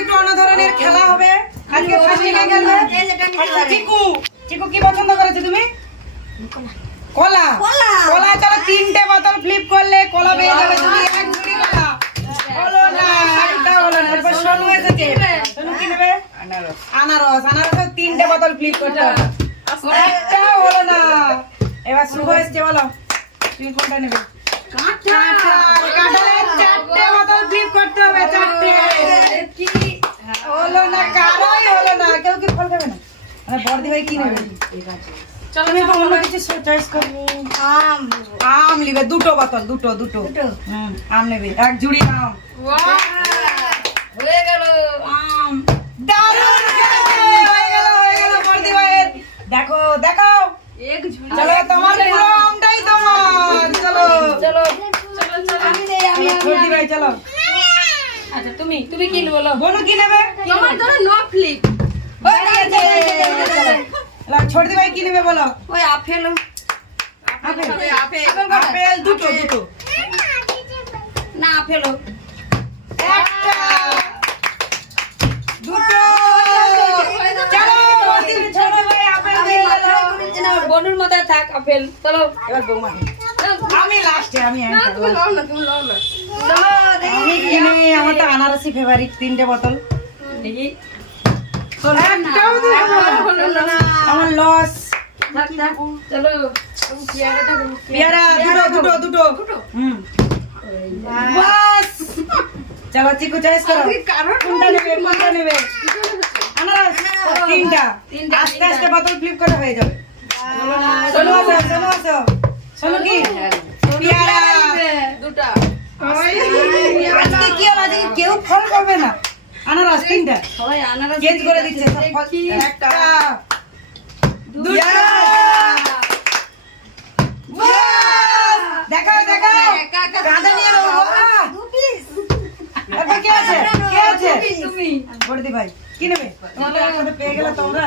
একটু অন্য ধরনের খেলা হবে। আজকে ফার্স্ট কে খেলবে? চিকু। চিকু কি পছন্দ করেছে তুমি? কলা। কলা চলো 3টে বোতল ফ্লিপ করলে কলা পেয়ে যাবে তুমি, এক ঝুড়ি কলা। হলো না, এটা হলো না। এরপর সোনু এসেছে। সোনু কি নেবে? আনারস। আনারস। আনারসের 3টে বোতল ফ্লিপ করতে হবে। একটা হলো না। এবার শুভ এসেছে, বলো তুমি কোনটা নেবে? কাঁঠাল। কাঁঠালের 4টে বোতল ফ্লিপ করতে হবে, 4টে। হলো না, কারোই হলো না। কেউ কি ফল খাবে না? বড়দি ভাই কি নেবে? চলো আমি অন্য কিছু চয়েস করি। আম। আম নেবে 2টো বোতল, দুটো। আম নেবে, এক ঝুড়ি আম। হয়ে গেল আম। দারুণ খেলেছে, হয়ে গেল বড়দি ভাইয়ের। দেখো দেখাও। এক ঝুড়ি। চলো তোমার পুরো আমটাই তোমার। চলো চলো আমি বড়দি ভাই চলো। আচ্ছা তুমি কি বলো? বনু কি নেবে? তোমার ধরো নো ফ্লিপ। ছোটদি ভাই কি নেবে বলো? ওই আপেল। আপেল দুটো। না আপেল। একটা, দুটো। চলো ছোট ভাই আপেল দিয়ে গেল। বনুর মাথায় থাক আপেল। চলো এবার বৌমা আমি লাস্টে, আমি না তুমি লও না, তুমি লও না। আমি কিনে আমার তো আনারসি ফেভারিট 3টে বোতল। দেখি একটাও দিও না। আমার লস। থাক চলো পেয়ারা দুটো। বাস। চলো চিকু চয়েস করো। কোনটা নেবে? আনারস 3টা। আস্তে আস্তে বোতল ফ্লিপ করে হয়ে যাবে। সোনু আসো। সোনু কি? পেয়ারা। দুটা। আজকে কি হলো? আজকে কেউ ফল খাবে না। আনারস 3টা। সবাই আনারস চেঞ্জ করে দিচ্ছে সব ফল। একটা, দুটো। দেখাও কাঁধে নিয়ে নেবো। এরপর কে আছে? তুমি বড়দি ভাই কি নেবে? তোমাদের একসাথে পেয়ে গেলে তোমরা।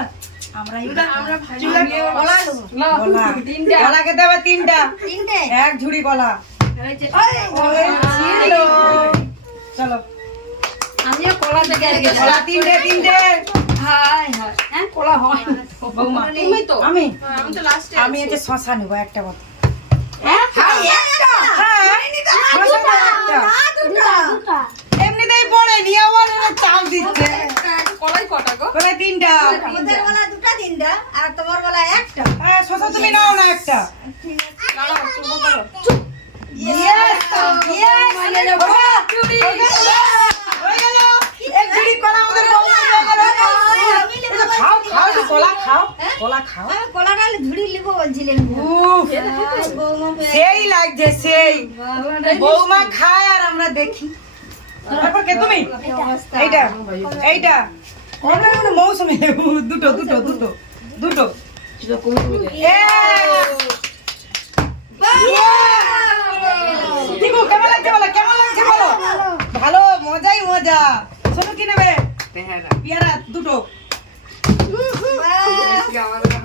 আমরা কলা। তিনটা। কলা খেতে হবে 3টা। এক ঝুড়ি কলা। ছিল। চলো আমিও কলা থেকে আর গেছি। কলা 3টে। হাই হ্যাঁ কলা হয় বৌমা তুমি তো আমি আমি তো লাস্টে আমি হচ্ছে শশা নেবো একটা মতো। হ্যাঁ এমনিতেই পড়ে নিয়ে আবার চাপ দিচ্ছে। কলাই কটা গো? কলা 3টা। আর তোমার বেলা একটা। হ্যাঁ শশা তুমি নাও না একটা। দাঁড়াও চুপ করো। Yes! মানে যাবো। হয়ে গেল। এক ঝুড়ি কলা আমাদের বৌমা হয়ে গেল। খাও একটু কলা খাও। আমি কলাটা ঝুড়ি লিখবো বলছিলেন। উফ, সেই লাগছে সেই। বৌমা খায় আর আমরা দেখি। তারপর কে তুমি? এইটা মৌসুমি লেবু দুটো। ঠিকু কেমন লাগছে বলো? ভালো, মজাই মজা। শোনো কি নেবে? পেয়ারা 2টো।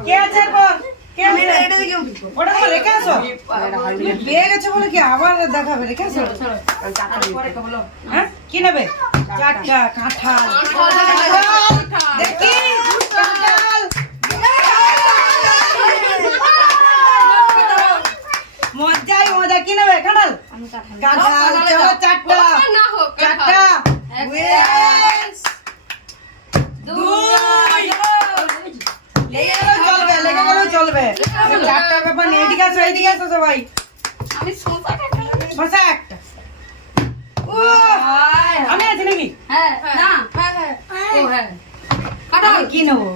কে আছে এরপর? কে আছে? ওটা তো রেখে আসো। পেয়ে গেছে বলে কি আবার দেখাবে? রেখে আসো। হ্যাঁ কি নেবে? 4টা। কাঁঠাল। দেখি কাঁঠাল। মজা কি নেবে? কাঁঠাল। চলো 4টা। না হোক 4টা। লেগে গেলেও চলবে। 4টা ব্যাপার নেই। এদিকে আসো সবাই। আমি শশা একটা। আমি আছি নাকি? হ্যাঁ না ও হ্যাঁ আমি কি নেবো?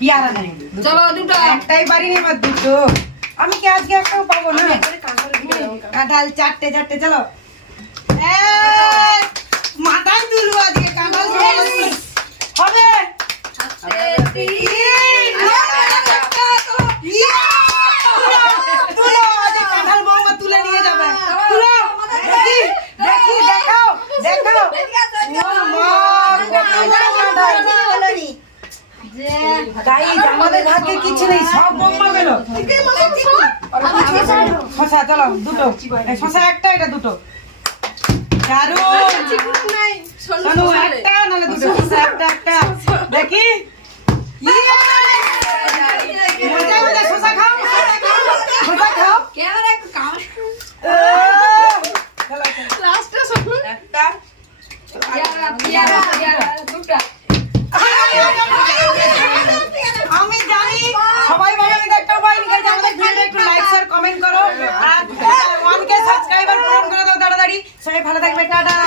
পেয়ারা নেই। চলো দুটো। একটাই পারিনি, এবার 2টো। আমি কি আজকে একটাও পাবো না? কাঁঠাল 4টে। চলো মাথায় তুলবো আজকে কাঁঠাল হবে। কাঁঠাল বৌমা তুলে নিয়ে যাবে। দেখি দেখাও। আমাদের ভাগ্যে কিছু নেই, সব বৌমা পেলো। শশা চলো 2টো। শশা একটা, এটা 2টো। দারুণ। শানু একটা নালে দুটো একটা একটা দেখি মজা মজা শসা খাও শসা খাও ক্যামেরা একটু কাম লাস্টে শোনো একটা পেয়ারা দুটা আমি জানি সবাই ভালো আমি একটা পাইনি গাইজ আমাদের ভিডিওটা একটু লাইক শেয়ার কমেন্ট করো আর 1K সাবস্ক্রাইবার পূরণ করে দাও তাড়াতাড়ি সবাই ভালো থাকবে টাটা